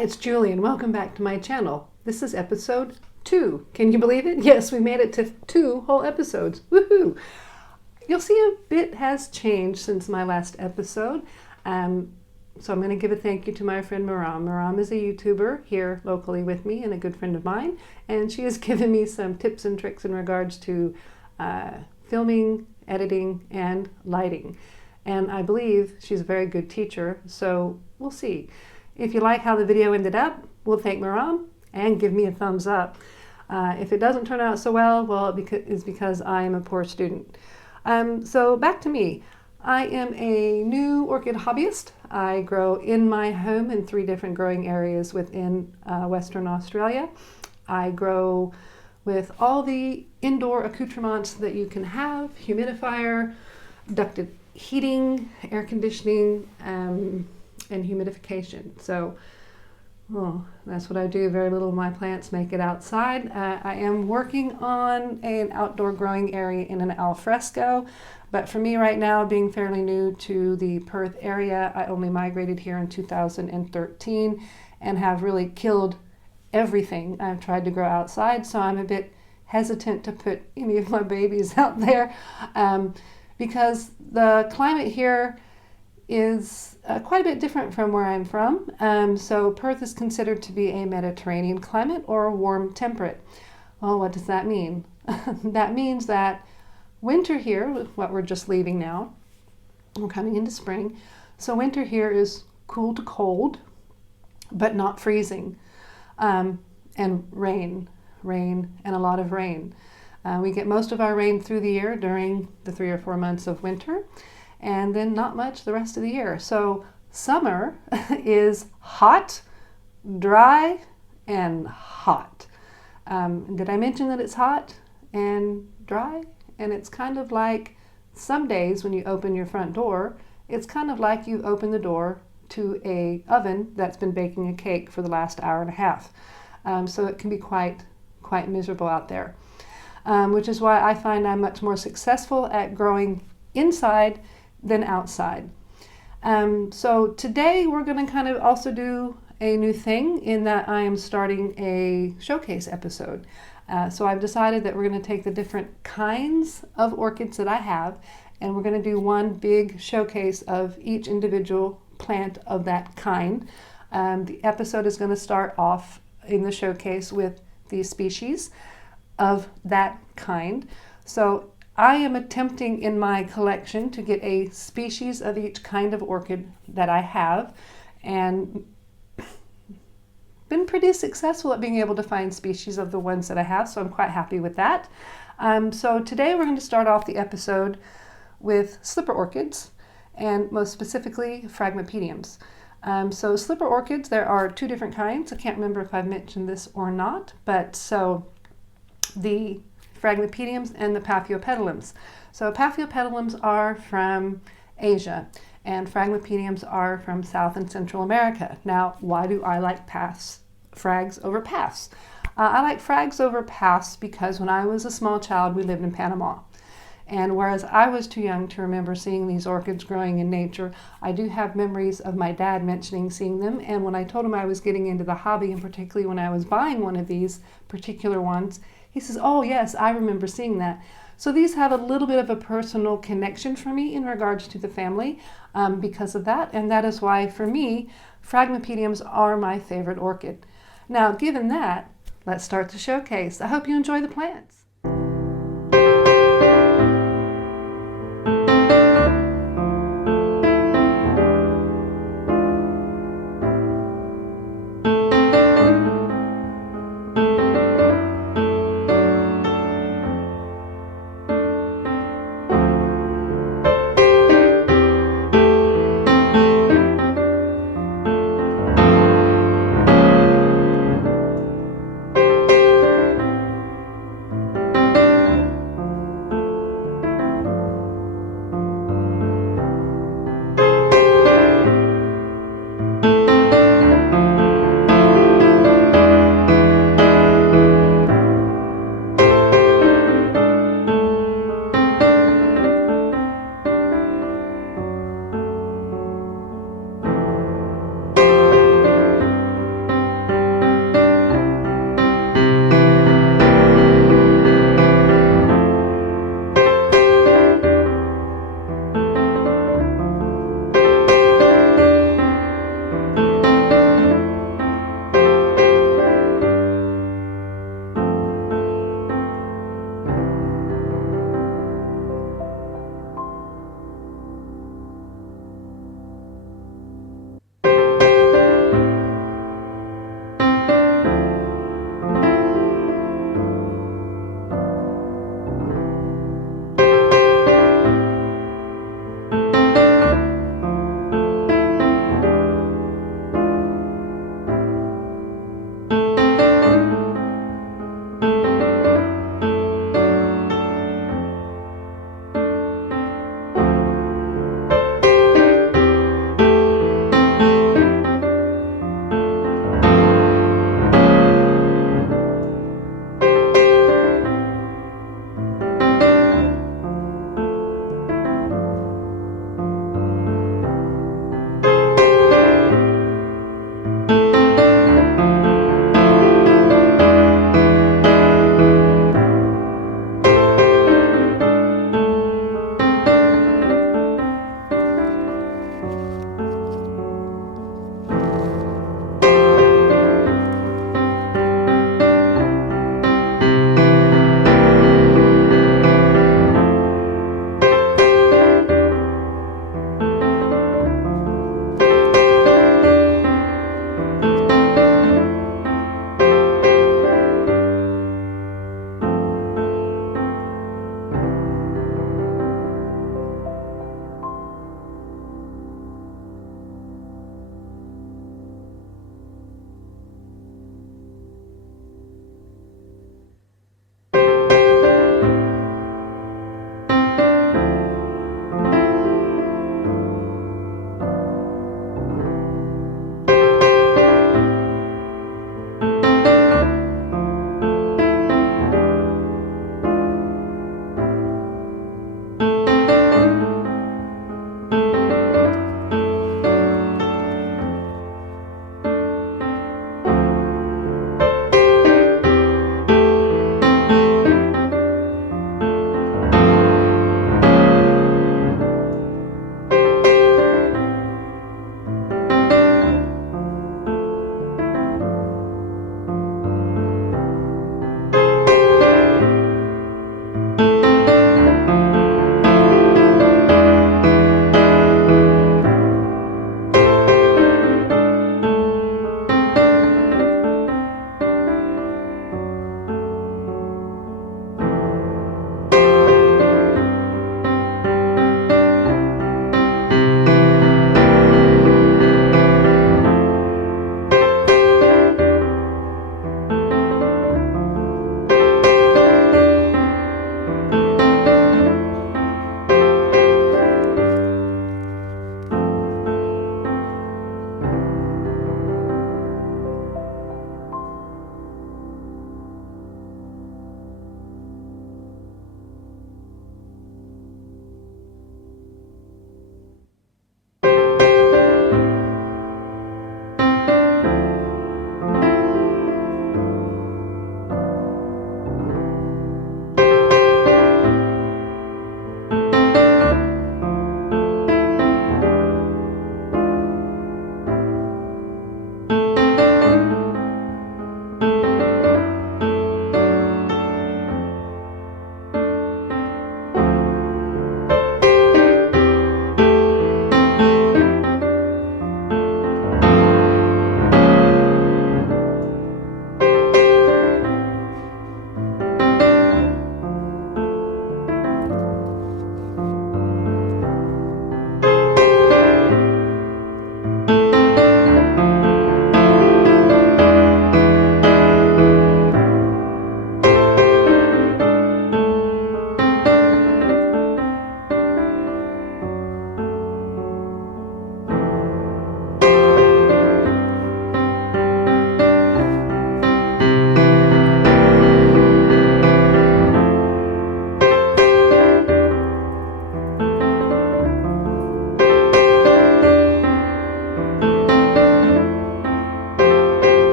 Hi, it's Julie and welcome back to my channel. This is episode 2. Can you believe it? Yes, we made it to 2 whole episodes. Woohoo! You'll see a bit has changed since my last episode. So I'm going to give a thank you to my friend Maram. Maram is a YouTuber here locally with me and a good friend of mine. And she has given me some tips and tricks in regards to filming, editing, and lighting. And I believe she's a very good teacher, so we'll see. If you like how the video ended up, we'll thank Maram and give me a thumbs up. If it doesn't turn out so well, it's because I am a poor student. So back to me. I am a new orchid hobbyist. I grow in my home in 3 different growing areas within Western Australia. I grow with all the indoor accoutrements that you can have: humidifier, ducted heating, air conditioning, and humidification. So that's what I do. Very little of my plants make it outside. I am working on an outdoor growing area in an alfresco, but for me right now, being fairly new to the Perth area, I only migrated here in 2013 and have really killed everything I've tried to grow outside, so I'm a bit hesitant to put any of my babies out there because the climate here is quite a bit different from where I'm from. So Perth is considered to be a Mediterranean climate or warm temperate. Well, what does that mean? That means that winter here, what we're just leaving now, we're coming into spring, so winter here is cool to cold, but not freezing. And rain, and a lot of rain. We get most of our rain through the year during the 3 or 4 months of winter, and then not much the rest of the year. So summer is hot, dry, and hot. Did I mention that it's hot and dry? And it's kind of like some days when you open your front door, it's kind of like you open the door to a oven that's been baking a cake for the last hour and a half. So it can be quite miserable out there, which is why I find I'm much more successful at growing inside than outside. So today we're going to kind of also do a new thing in that I am starting a showcase episode. So I've decided that we're going to take the different kinds of orchids that I have, and we're going to do one big showcase of each individual plant of that kind. The episode is going to start off in the showcase with the species of that kind. So I am attempting in my collection to get a species of each kind of orchid that I have, and been pretty successful at being able to find species of the ones that I have, so I'm quite happy with that. So today we're going to start off the episode with slipper orchids, and most specifically Phragmipediums. So slipper orchids, there are 2 different kinds. I can't remember if I've mentioned this or not, but so the Phragmipediums and the Paphiopedilums. So Paphiopedilums are from Asia, and Phragmipediums are from South and Central America. Now, why do I like frags over paths? I like frags over paths because when I was a small child, we lived in Panama. And whereas I was too young to remember seeing these orchids growing in nature, I do have memories of my dad mentioning seeing them. And when I told him I was getting into the hobby, and particularly when I was buying one of these particular ones, he says, "Oh yes, I remember seeing that." So these have a little bit of a personal connection for me in regards to the family because of that. And that is why, for me, Phragmipediums are my favorite orchid. Now, given that, let's start the showcase. I hope you enjoy the plants.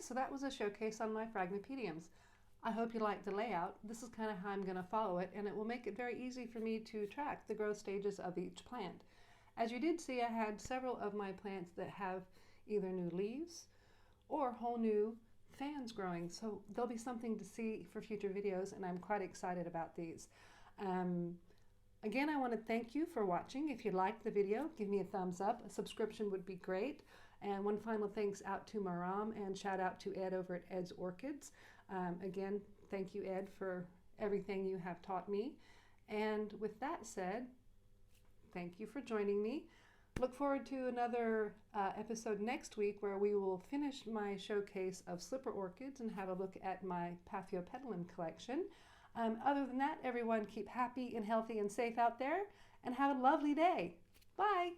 so that was a showcase on my Phragmipediums. I hope you liked the layout. This is kind of how I'm going to follow it, and it will make it very easy for me to track the growth stages of each plant. As you did see, I had several of my plants that have either new leaves or whole new fans growing, so there'll be something to see for future videos, and I'm quite excited about these. Again, I want to thank you for watching. If you liked the video, give me a thumbs up. A subscription would be great. And one final thanks out to Maram, and shout out to Ed over at Ed's Orchids. Again, thank you, Ed, for everything you have taught me. And with that said, thank you for joining me. Look forward to another episode next week where we will finish my showcase of Slipper Orchids and have a look at my Phragmipedium collection. Other than that, everyone keep happy and healthy and safe out there, and have a lovely day. Bye!